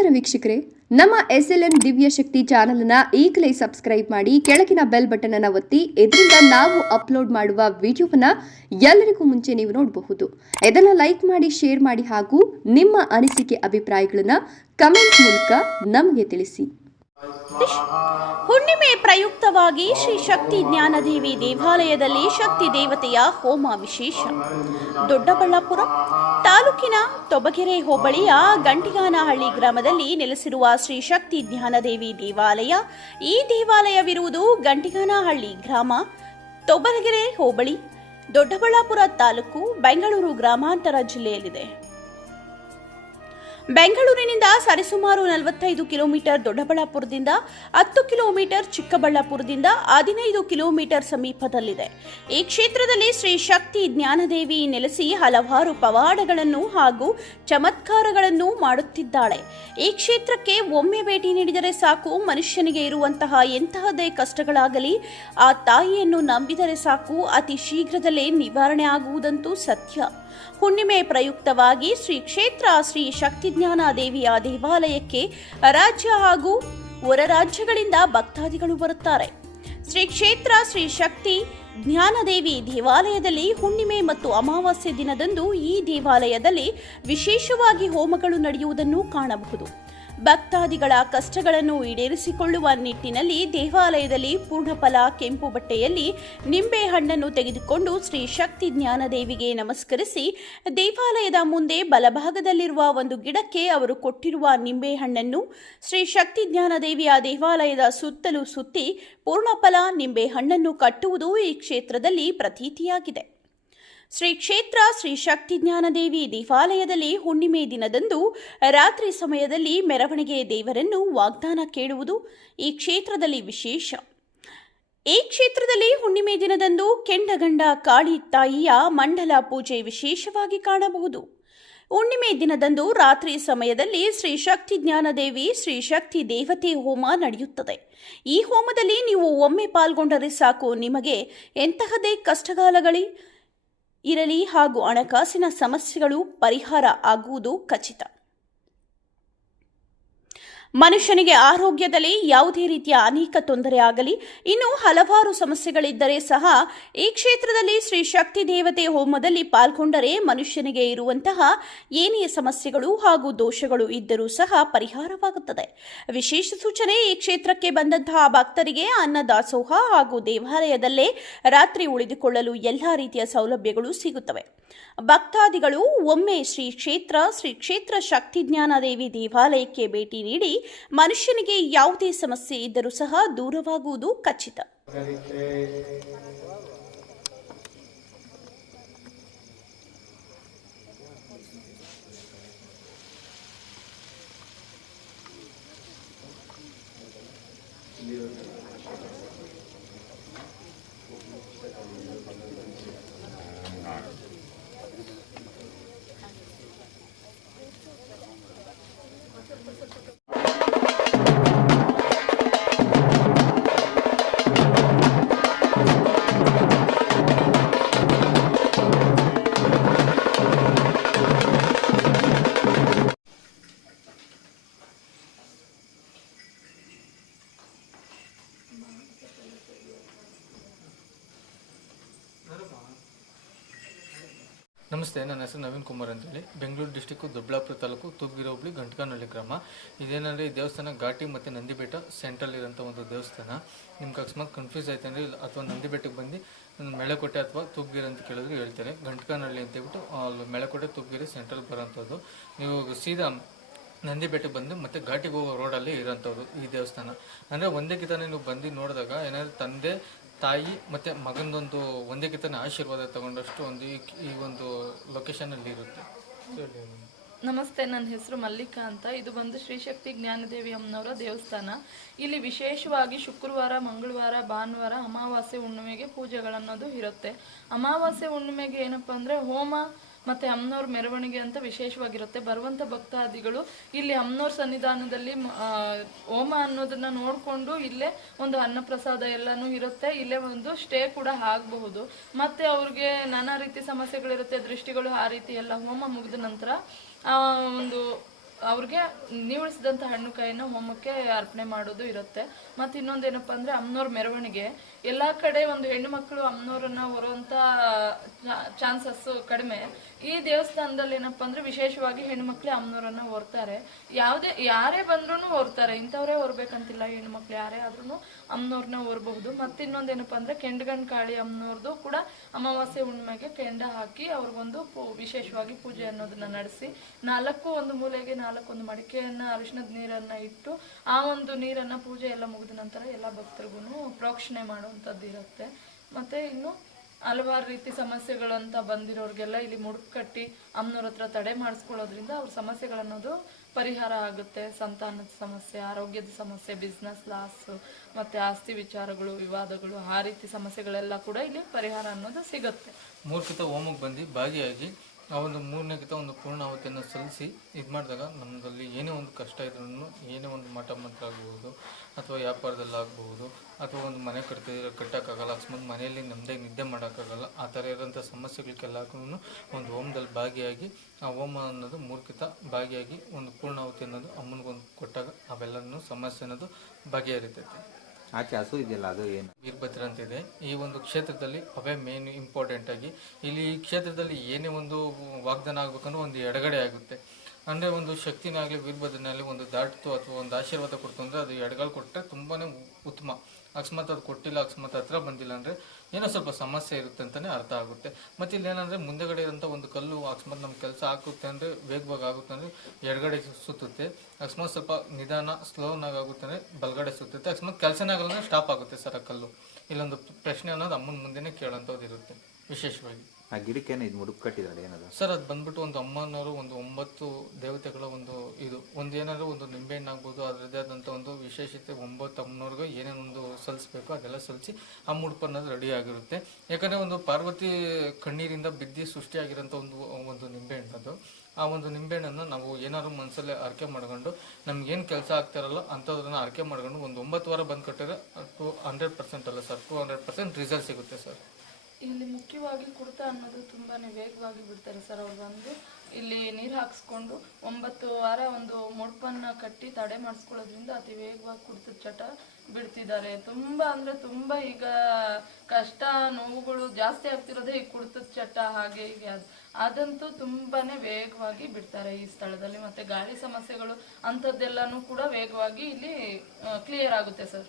ನಮಸ್ಕಾರ ವೀಕ್ಷಕರೇ, ನಮ್ಮ SLN ದಿವ್ಯ ಶಕ್ತಿ ಚಾನೆಲ್ ಅನ್ನು ಈಗಲೇ ಸಬ್ಸ್ಕ್ರೈಬ್ ಮಾಡಿ, ಕೆಳಗಿನ ಬೆಲ್ ಬಟನ್ ಅನ್ನು ಒತ್ತಿ. ಇದರಿಂದ ನಾವು ಅಪ್ಲೋಡ್ ಮಾಡುವ ವಿಡಿಯೋವನ್ನು ಎಲ್ಲರಿಗೂ ಮುಂಚೆ ನೀವು ನೋಡಬಹುದು. ಇದನ್ನು ಲೈಕ್ ಮಾಡಿ, ಶೇರ್ ಮಾಡಿ ಹಾಗೂ ನಿಮ್ಮ ಅನಿಸಿಕೆ ಅಭಿಪ್ರಾಯಗಳನ್ನು ಕಮೆಂಟ್ ಮೂಲಕ ನಮಗೆ ತಿಳಿಸಿ. ಹುಣ್ಣಿಮೆ ಪ್ರಯುಕ್ತವಾಗಿ ಶ್ರೀ ಶಕ್ತಿ ಜ್ಞಾನದೇವಿ ದೇವಾಲಯದಲ್ಲಿ ಶಕ್ತಿ ದೇವತೆಯ ಹೋಮ ವಿಶೇಷ. ದೊಡ್ಡಬಳ್ಳಾಪುರ ತಾಲೂಕಿನ ತೊಬಗೆರೆ ಹೋಬಳಿಯ ಗಂಟಿಗಾನಹಳ್ಳಿ ಗ್ರಾಮದಲ್ಲಿ ನೆಲೆಸಿರುವ ಶ್ರೀ ಶಕ್ತಿ ಜ್ಞಾನದೇವಿ ದೇವಾಲಯ. ಈ ದೇವಾಲಯವಿರುವುದು ಗಂಟಿಗಾನಹಳ್ಳಿ ಗ್ರಾಮ, ತೊಬಗೆರೆ ಹೋಬಳಿ, ದೊಡ್ಡಬಳ್ಳಾಪುರ ತಾಲೂಕು, ಬೆಂಗಳೂರು ಗ್ರಾಮಾಂತರ ಜಿಲ್ಲೆಯಲ್ಲಿದೆ. ಬೆಂಗಳೂರಿನಿಂದ ಸರಿಸುಮಾರು 45 ಕಿಲೋಮೀಟರ್, ದೊಡ್ಡಬಳ್ಳಾಪುರದಿಂದ 10 ಕಿಲೋಮೀಟರ್, ಚಿಕ್ಕಬಳ್ಳಾಪುರದಿಂದ 15 ಕಿಲೋಮೀಟರ್ ಸಮೀಪದಲ್ಲಿದೆ. ಈ ಕ್ಷೇತ್ರದಲ್ಲಿ ಶ್ರೀ ಶಕ್ತಿ ಜ್ಞಾನದೇವಿ ನೆಲೆಸಿ ಹಲವಾರು ಪವಾಡಗಳನ್ನು ಹಾಗೂ ಚಮತ್ಕಾರಗಳನ್ನು ಮಾಡುತ್ತಿದ್ದಾಳೆ. ಈ ಕ್ಷೇತ್ರಕ್ಕೆ ಒಮ್ಮೆ ಭೇಟಿ ನೀಡಿದರೆ ಸಾಕು, ಮನುಷ್ಯನಿಗೆ ಇರುವಂತಹ ಎಂತಹದೇ ಕಷ್ಟಗಳಾಗಲಿ ಆ ತಾಯಿಯನ್ನು ನಂಬಿದರೆ ಸಾಕು, ಅತಿ ಶೀಘ್ರದಲ್ಲೇ ನಿವಾರಣೆ ಆಗುವುದಂತೂ ಸತ್ಯ. ಹುಣ್ಣಿಮೆ ಪ್ರಯುಕ್ತವಾಗಿ ಶ್ರೀ ಕ್ಷೇತ್ರ ಶ್ರೀ ಶಕ್ತಿ ಜ್ಞಾನ ದೇವಿಯ ದೇವಾಲಯಕ್ಕೆ ರಾಜ್ಯ ಹಾಗೂ ಹೊರ ರಾಜ್ಯಗಳಿಂದ ಭಕ್ತಾದಿಗಳು ಬರುತ್ತಾರೆ. ಶ್ರೀ ಕ್ಷೇತ್ರ ಶ್ರೀ ಶಕ್ತಿ ಜ್ಞಾನದೇವಿ ದೇವಾಲಯದಲ್ಲಿ ಹುಣ್ಣಿಮೆ ಮತ್ತು ಅಮಾವಾಸ್ಯೆ ದಿನದಂದು ಈ ದೇವಾಲಯದಲ್ಲಿ ವಿಶೇಷವಾಗಿ ಹೋಮಗಳು ನಡೆಯುವುದನ್ನು ಕಾಣಬಹುದು. ಭಕ್ತಾದಿಗಳ ಕಷ್ಟಗಳನ್ನು ಈಡೇರಿಸಿಕೊಳ್ಳುವ ನಿಟ್ಟಿನಲ್ಲಿ ದೇವಾಲಯದಲ್ಲಿ ಪೂರ್ಣಫಲ ಕೆಂಪು ಬಟ್ಟೆಯಲ್ಲಿ ನಿಂಬೆ ಹಣ್ಣನ್ನು ತೆಗೆದುಕೊಂಡು ಶ್ರೀ ಶಕ್ತಿ ಜ್ಞಾನದೇವಿಗೆ ನಮಸ್ಕರಿಸಿ, ದೇವಾಲಯದ ಮುಂದೆ ಬಲಭಾಗದಲ್ಲಿರುವ ಒಂದು ಗಿಡಕ್ಕೆ ಅವರು ಕೊಟ್ಟಿರುವ ನಿಂಬೆ ಹಣ್ಣನ್ನು ಶ್ರೀ ಶಕ್ತಿ ಜ್ಞಾನದೇವಿಯ ದೇವಾಲಯದ ಸುತ್ತಲೂ ಸುತ್ತಿ ಪೂರ್ಣಫಲ ನಿಂಬೆ ಹಣ್ಣನ್ನು ಕಟ್ಟುವುದು ಈ ಕ್ಷೇತ್ರದಲ್ಲಿ ಪ್ರತೀತಿಯಾಗಿದೆ. ಶ್ರೀ ಕ್ಷೇತ್ರ ಶ್ರೀ ಶಕ್ತಿ ಜ್ಞಾನದೇವಿ ದೇವಾಲಯದಲ್ಲಿ ಹುಣ್ಣಿಮೆ ದಿನದಂದು ರಾತ್ರಿ ಸಮಯದಲ್ಲಿ ಮೆರವಣಿಗೆ ದೇವರನ್ನು ವಾಗ್ದಾನ ಕೇಳುವುದು ಈ ಕ್ಷೇತ್ರದಲ್ಲಿ ವಿಶೇಷ. ಈ ಕ್ಷೇತ್ರದಲ್ಲಿ ಹುಣ್ಣಿಮೆ ದಿನದಂದು ಕೆಂಡಗಂಡ ಕಾಳಿ ತಾಯಿಯ ಮಂಡಲ ಪೂಜೆ ವಿಶೇಷವಾಗಿ ಕಾಣಬಹುದು. ಹುಣ್ಣಿಮೆ ದಿನದಂದು ರಾತ್ರಿ ಸಮಯದಲ್ಲಿ ಶ್ರೀ ಶಕ್ತಿ ಜ್ಞಾನದೇವಿ ಶ್ರೀ ಶಕ್ತಿ ದೇವತೆ ಹೋಮ ನಡೆಯುತ್ತದೆ. ಈ ಹೋಮದಲ್ಲಿ ನೀವು ಒಮ್ಮೆ ಪಾಲ್ಗೊಂಡರೆ ಸಾಕು, ನಿಮಗೆ ಎಂತಹದೇ ಕಷ್ಟಗಾಲಗಳೇ ಇರಲಿ ಹಾಗೂ ಹಣಕಾಸಿನ ಸಮಸ್ಯೆಗಳು ಪರಿಹಾರ ಆಗುವುದು ಖಚಿತ. ಮನುಷ್ಯನಿಗೆ ಆರೋಗ್ಯದಲ್ಲಿ ಯಾವುದೇ ರೀತಿಯ ಅನೇಕ ತೊಂದರೆ ಆಗಲಿ, ಇನ್ನು ಹಲವಾರು ಸಮಸ್ಯೆಗಳಿದ್ದರೆ ಸಹ ಈ ಕ್ಷೇತ್ರದಲ್ಲಿ ಶ್ರೀ ಶಕ್ತಿ ದೇವತೆ ಹೋಮದಲ್ಲಿ ಪಾಲ್ಗೊಂಡರೆ ಮನುಷ್ಯನಿಗೆ ಇರುವಂತಹ ಏನೇ ಸಮಸ್ಯೆಗಳು ಹಾಗೂ ದೋಷಗಳು ಇದ್ದರೂ ಸಹ ಪರಿಹಾರವಾಗುತ್ತದೆ. ವಿಶೇಷ ಸೂಚನೆ, ಈ ಕ್ಷೇತ್ರಕ್ಕೆ ಬಂದಂತಹ ಭಕ್ತರಿಗೆ ಅನ್ನದಾಸೋಹ ಹಾಗೂ ದೇವಾಲಯದಲ್ಲೇ ರಾತ್ರಿ ಉಳಿದುಕೊಳ್ಳಲು ಎಲ್ಲ ರೀತಿಯ ಸೌಲಭ್ಯಗಳು ಸಿಗುತ್ತವೆ. ಭಕ್ತಾದಿಗಳು ಒಮ್ಮೆ ಶ್ರೀ ಕ್ಷೇತ್ರ ಶಕ್ತಿ ಜ್ಞಾನದೇವಿ ದೇವಾಲಯಕ್ಕೆ ಭೇಟಿ ನೀಡಿ ಮನುಷ್ಯನಿಗೆ ಯಾವುದೇ ಸಮಸ್ಯೆ ಇದ್ದರೂ ಸಹ ದೂರವಾಗುವುದು ಖಚಿತ. ನಮಸ್ತೆ, ನನ್ನ ಹೆಸರು ನವೀನ್ ಕುಮಾರ್ ಅಂತೇಳಿ. ಬೆಂಗಳೂರು ಡಿಸ್ಟಿಕ್ಕು ದೊಡ್ಡಬಳ್ಳಾಪುರ ತಾಲೂಕು, ತೂಪ್ಗಿರಿ ಹೋಬಳಿ, ಗಂಟಗಾನಹಳ್ಳಿ ಗ್ರಾಮ. ಇದೇನಂದರೆ ಈ ದೇವಸ್ಥಾನ ಘಾಟಿ ಮತ್ತು ನಂದಿಬೆಟ್ಟ ಸೆಂಟ್ರಲ್ ಇರೋಂಥ ಒಂದು ದೇವಸ್ಥಾನ. ನಿಮ್ಗೆ ಅಕಸ್ಮಾತ್ ಕನ್ಫ್ಯೂಸ್ ಆಯ್ತು ಅಂದರೆ ಅಥವಾ ನಂದಿಬೆಟ್ಟಕ್ಕೆ ಬಂದು ಮೆಳಕೋಟೆ ಅಥವಾ ತೂಪ್ಗಿರಿ ಅಂತ ಕೇಳಿದ್ರು ಹೇಳ್ತಾರೆ. ಗಂಟಗಾನಹಳ್ಳಿ ಅಂತೇಳ್ಬಿಟ್ಟು ಅಲ್ಲಿ ಮೆಳಕೋಟೆ ತೂಪ್ಗಿರಿ ಸೆಂಟ್ರಲ್ ಬರೋಂಥದ್ದು. ನೀವು ಸೀದಾ ನಂದಿಬೆಟ್ಟಕ್ಕೆ ಬಂದು ಮತ್ತು ಘಾಟಿಗೆ ಹೋಗೋ ರೋಡಲ್ಲಿ ಇರೋಂಥದ್ದು ಈ ದೇವಸ್ಥಾನ. ಅಂದರೆ ಒಂದೇ ಕಿತಾನೆ ನೀವು ಬಂದು ನೋಡಿದಾಗ ಏನಾದರೂ ತಂದೆ ತಾಯಿ ಮತ್ತು ಮಗನದೊಂದು ಒಂದೇ ಕಿತಾನೆ ಆಶೀರ್ವಾದ ತಗೊಂಡಷ್ಟು ಈ ಒಂದು ಲೊಕೇಶನಲ್ಲಿ ಇರುತ್ತೆ. ನಮಸ್ತೆ, ನನ್ನ ಹೆಸರು ಮಲ್ಲಿಕಾ ಅಂತ. ಇದು ಬಂದು ಶ್ರೀ ಶಕ್ತಿ ಜ್ಞಾನದೇವಿ ಅಮ್ಮನವರ ದೇವಸ್ಥಾನ. ಇಲ್ಲಿ ವಿಶೇಷವಾಗಿ ಶುಕ್ರವಾರ, ಮಂಗಳವಾರ, ಭಾನುವಾರ, ಅಮಾವಾಸ್ಯೆ, ಹುಣ್ಣಿಮೆಗೆ ಪೂಜೆಗಳನ್ನೋದು ಇರುತ್ತೆ. ಅಮಾವಾಸ್ಯೆ ಹುಣ್ಣಿಮೆಗೆ ಏನಪ್ಪ ಅಂದರೆ ಹೋಮ ಮತ್ತು ಅಮ್ಮನವ್ರ ಮೆರವಣಿಗೆ ಅಂತ ವಿಶೇಷವಾಗಿರುತ್ತೆ. ಬರುವಂಥ ಭಕ್ತಾದಿಗಳು ಇಲ್ಲಿ ಅಮ್ಮನವ್ರ ಸನ್ನಿಧಾನದಲ್ಲಿ ಹೋಮ ಅನ್ನೋದನ್ನ ನೋಡಿಕೊಂಡು ಇಲ್ಲೇ ಒಂದು ಅನ್ನಪ್ರಸಾದ ಎಲ್ಲನೂ ಇರುತ್ತೆ. ಇಲ್ಲೇ ಒಂದು ಸ್ಟೇ ಕೂಡ ಆಗಬಹುದು. ಮತ್ತು ಅವ್ರಿಗೆ ನಾನಾ ರೀತಿ ಸಮಸ್ಯೆಗಳಿರುತ್ತೆ, ದೃಷ್ಟಿಗಳು, ಆ ರೀತಿ ಎಲ್ಲ ಹೋಮ ಮುಗಿದ ನಂತರ ಒಂದು ಅವ್ರಿಗೆ ನೀವುಳಿಸಿದಂಥ ಹಣ್ಣು ಕಾಯಿನ ಹೋಮಕ್ಕೆ ಅರ್ಪಣೆ ಮಾಡೋದು ಇರುತ್ತೆ. ಮತ್ತು ಇನ್ನೊಂದೇನಪ್ಪ ಅಂದರೆ ಅಮ್ಮನವ್ರ ಮೆರವಣಿಗೆ ಎಲ್ಲ ಕಡೆ ಒಂದು ಹೆಣ್ಣು ಮಕ್ಕಳು ಅಮ್ಮನವ್ರನ್ನ ಹೊರುವಂಥ ಚಾನ್ಸಸ್ಸು ಕಡಿಮೆ. ಈ ದೇವಸ್ಥಾನದಲ್ಲಿ ಏನಪ್ಪ ಅಂದರೆ ವಿಶೇಷವಾಗಿ ಹೆಣ್ಮಕ್ಳೇ ಅಮ್ಮನವ್ರನ್ನ ಹೊರ್ತಾರೆ. ಯಾರೇ ಬಂದ್ರೂ ಹೊರ್ತಾರೆ, ಇಂಥವ್ರೇ ಹೊರ್ಬೇಕಂತಿಲ್ಲ, ಹೆಣ್ಮಕ್ಳು ಯಾರೇ ಆದ್ರೂ ಅಮ್ಮನವ್ರನ್ನ ಹೊರಬಹುದು. ಮತ್ತು ಇನ್ನೊಂದೇನಪ್ಪ ಅಂದರೆ ಕೆಂಡಗಂಡು ಕಾಳಿ ಅಮ್ಮನವ್ರದ್ದು ಕೂಡ ಅಮಾವಾಸ್ಯೆ ಹುಣ್ಣಿಮೆಗೆ ಕೆಂಡ ಹಾಕಿ ಅವ್ರಿಗೊಂದು ವಿಶೇಷವಾಗಿ ಪೂಜೆ ಅನ್ನೋದನ್ನ ನಡೆಸಿ 4 ಒಂದು ಮೂಲೆಗೆ 4 ಒಂದು ಮಡಿಕೆಯನ್ನ ಅರಿಶಿಣದ ನೀರನ್ನ ಇಟ್ಟು ಆ ಒಂದು ನೀರನ್ನ ಪೂಜೆ ಎಲ್ಲ ಮುಗಿದ ನಂತರ ಎಲ್ಲ ಭಕ್ತರಿಗೂ ಪ್ರೋಕ್ಷಣೆ ಮಾಡುವಂಥದ್ದು ಇರುತ್ತೆ. ಮತ್ತೆ ಇನ್ನು ಹಲವಾರು ರೀತಿ ಸಮಸ್ಯೆಗಳು ಅಂತ ಬಂದಿರೋರಿಗೆಲ್ಲ ಇಲ್ಲಿ ಮುಡುಕು ಕಟ್ಟಿ ಅಮ್ಮನವ್ರ ಹತ್ರ ತಡೆ ಮಾಡಿಸ್ಕೊಳ್ಳೋದ್ರಿಂದ ಅವ್ರ ಸಮಸ್ಯೆಗಳನ್ನೋದು ಪರಿಹಾರ ಆಗುತ್ತೆ. ಸಂತಾನದ ಸಮಸ್ಯೆ, ಆರೋಗ್ಯದ ಸಮಸ್ಯೆ, ಬಿಸ್ನೆಸ್ ಲಾಸ್, ಮತ್ತೆ ಆಸ್ತಿ ವಿಚಾರಗಳು, ವಿವಾದಗಳು, ಆ ರೀತಿ ಸಮಸ್ಯೆಗಳೆಲ್ಲ ಕೂಡ ಇಲ್ಲಿ ಪರಿಹಾರ ಅನ್ನೋದು ಸಿಗುತ್ತೆ. 3 ಕಿತ ಹೋಮಕ್ಕೆ ಬಂದು ಭಾಗಿಯಾಗಿ ಆ ಒಂದು 3ನೇ ಕಿತ ಒಂದು ಪೂರ್ಣಾಹುತಿಯನ್ನು ಸಲ್ಲಿಸಿ ಇದು ಮಾಡಿದಾಗ ನಮ್ಮದಲ್ಲಿ ಏನೇ ಒಂದು ಕಷ್ಟ ಇದ್ರೂ, ಏನೇ ಒಂದು ಮಠ ಮಂತ್ರ ಆಗ್ಬೋದು ಅಥವಾ ವ್ಯಾಪಾರದಲ್ಲಾಗಬಹುದು ಅಥವಾ ಒಂದು ಮನೆ ಕಟ್ಟೋಕ್ಕಾಗಲ್ಲ, ಅಕಸ್ಮಾತ್ ಮನೆಯಲ್ಲಿ ನೆಮ್ಮದಿಯಾಗಿ ನಿದ್ದೆ ಮಾಡೋಕ್ಕಾಗಲ್ಲ, ಆ ಥರ ಇರೋಂಥ ಸಮಸ್ಯೆಗಳಿಗೆಲ್ಲಕ್ಕೂ ಒಂದು ಹೋಮದಲ್ಲಿ ಭಾಗಿಯಾಗಿ ಆ ಹೋಮ ಅನ್ನೋದು 3 ಕಿತ ಭಾಗಿಯಾಗಿ ಒಂದು ಪೂರ್ಣಾಹುತಿ ಅನ್ನೋದು ಅಮ್ಮನಿಗೊಂದು ಕೊಟ್ಟಾಗ ಅವೆಲ್ಲನೂ ಸಮಸ್ಯೆ ಅನ್ನೋದು ಬಗೆಹರಿತೈತೆ. ಆಚೆ ಹಸು ಇದೆಯಲ್ಲ ಅದು ಏನು ವೀರಭದ್ರ ಅಂತಿದೆ ಈ ಒಂದು ಕ್ಷೇತ್ರದಲ್ಲಿ. ಅವೇ ಮೇನ್ ಇಂಪಾರ್ಟೆಂಟ್ ಆಗಿ ಇಲ್ಲಿ ಈ ಕ್ಷೇತ್ರದಲ್ಲಿ ಏನೇ ಒಂದು ವಾಗ್ದಾನ ಆಗ್ಬೇಕಂದ್ರೆ ಒಂದು ಎಡಗಡೆ ಆಗುತ್ತೆ. ಅಂದರೆ ಒಂದು ಶಕ್ತಿನಾಗಲಿ ವೀರಭದ್ರನಲ್ಲಿ ಒಂದು ದಾಟಿತು ಅಥವಾ ಒಂದು ಆಶೀರ್ವಾದ ಕೊಡ್ತು ಅಂದರೆ ಅದು ಎಡಗಾಲು ಕೊಟ್ಟರೆ ತುಂಬಾ ಉತ್ತಮ. ಅಕಸ್ಮಾತ್ ಅದು ಕೊಟ್ಟಿಲ್ಲ, ಅಕಸ್ಮಾತ್ ಹತ್ರ ಬಂದಿಲ್ಲ ಅಂದರೆ ಏನೋ ಸ್ವಲ್ಪ ಸಮಸ್ಯೆ ಇರುತ್ತೆ ಅಂತಲೇ ಅರ್ಥ ಆಗುತ್ತೆ. ಮತ್ತು ಇಲ್ಲಿ ಏನಂದರೆ ಮುಂದೆಗಡೆ ಇರೋಂಥ ಒಂದು ಕಲ್ಲು ಅಕಸ್ಮಾತ್ ನಮ್ಮ ಕೆಲಸ ಆಗುತ್ತೆ ಅಂದರೆ ವೇಗವಾಗಿ ಆಗುತ್ತೆ ಅಂದರೆ ಎಡಗಡೆ ಸುತ್ತುತ್ತೆ, ಅಕಸ್ಮಾತ್ ಸ್ವಲ್ಪ ನಿಧಾನ ಸ್ಲೋನಾಗಿ ಆಗುತ್ತೆ ಅಂದರೆ ಬಲಗಡೆ ಸುತ್ತುತ್ತೆ, ಅಕಸ್ಮಾತ್ ಕೆಲಸನೇ ಆಗಲ್ಲ ಅಂದರೆ ಸ್ಟಾಪ್ ಆಗುತ್ತೆ ಸರ್ ಆ ಕಲ್ಲು. ಇಲ್ಲೊಂದು ಪ್ರಶ್ನೆ ಅನ್ನೋದು ಅಮ್ಮನ ಮುಂದೆನೇ ಕೇಳೋಂಥದ್ದು ಇರುತ್ತೆ ವಿಶೇಷವಾಗಿ. ಆ ಗಿಡಕ್ಕೇನು ಇದು ಮುಡುಕು ಕಟ್ಟಿದ್ದಾರೆ ಏನದು ಸರ್? ಅದು ಬಂದ್ಬಿಟ್ಟು ಒಂದು ಅಮ್ಮನವರು ಒಂದು 9 ದೇವತೆಗಳ ಒಂದು ಇದು ಒಂದು ಏನಾದರೂ ಒಂದು ನಿಂಬೆಹಣ್ಣು ಆಗ್ಬೋದು, ಅದರದ್ದೇ ಆದಂಥ ಒಂದು ವಿಶೇಷತೆ 9 ಅಮ್ಮನವ್ರಿಗೆ ಏನೇನೊಂದು ಸಲ್ಲಿಸ್ಬೇಕು ಅದೆಲ್ಲ ಸಲ್ಲಿಸಿ ಆ ಮುಡುಪು ಅನ್ನೋದು ರೆಡಿ ಆಗಿರುತ್ತೆ. ಯಾಕಂದರೆ ಒಂದು ಪಾರ್ವತಿ ಕಣ್ಣೀರಿಂದ ಬಿದ್ದು ಸೃಷ್ಟಿಯಾಗಿರೋಂಥ ಒಂದು ನಿಂಬೆಹಣ್ಣು ಅದು. ಆ ಒಂದು ನಿಂಬೆಹಣ್ಣನ್ನು ನಾವು ಏನಾದ್ರು ಮನಸ್ಸಲ್ಲೇ ಅರ್ಕೆ ಮಾಡ್ಕೊಂಡು ನಮ್ಗೇನು ಕೆಲಸ ಆಗ್ತಾರಲ್ಲ ಅಂಥದನ್ನ ಅರ್ಕೆ ಮಾಡ್ಕೊಂಡು ಒಂದು 9 ವಾರ ಬಂದು ಕಟ್ಟಿದ್ರೆ 100% ಅಲ್ಲ ಸರ್, 200% ರಿಸಲ್ಟ್ ಸಿಗುತ್ತೆ ಸರ್. ಇಲ್ಲಿ ಮುಖ್ಯವಾಗಿ ಕುಡ್ತ ಅನ್ನೋದು ತುಂಬಾನೇ ವೇಗವಾಗಿ ಬಿಡ್ತಾರೆ ಸರ್. ಅವ್ರು ಬಂದು ಇಲ್ಲಿ ನೀರು ಹಾಕ್ಸ್ಕೊಂಡು 9 ವಾರ ಒಂದು ಮುಡುಪನ್ನ ಕಟ್ಟಿ ತಡೆ ಮಾಡಿಸ್ಕೊಳ್ಳೋದ್ರಿಂದ ಅತಿ ವೇಗವಾಗಿ ಕುಡ್ತದ ಚಟ ಬಿಡ್ತಿದ್ದಾರೆ. ತುಂಬಾ ಅಂದ್ರೆ ತುಂಬಾ ಈಗ ಕಷ್ಟ ನೋವುಗಳು ಜಾಸ್ತಿ ಆಗ್ತಿರೋದೇ ಈ ಕುಡ್ತದ ಚಟ ಹಾಗೆ ಹೀಗೆ ಅದಂತೂ ತುಂಬಾನೇ ವೇಗವಾಗಿ ಬಿಡ್ತಾರೆ ಈ ಸ್ಥಳದಲ್ಲಿ. ಮತ್ತೆ ಗಾಳಿ ಸಮಸ್ಯೆಗಳು ಅಂಥದ್ದೆಲ್ಲಾನು ಕೂಡ ವೇಗವಾಗಿ ಇಲ್ಲಿ ಕ್ಲಿಯರ್ ಆಗುತ್ತೆ ಸರ್.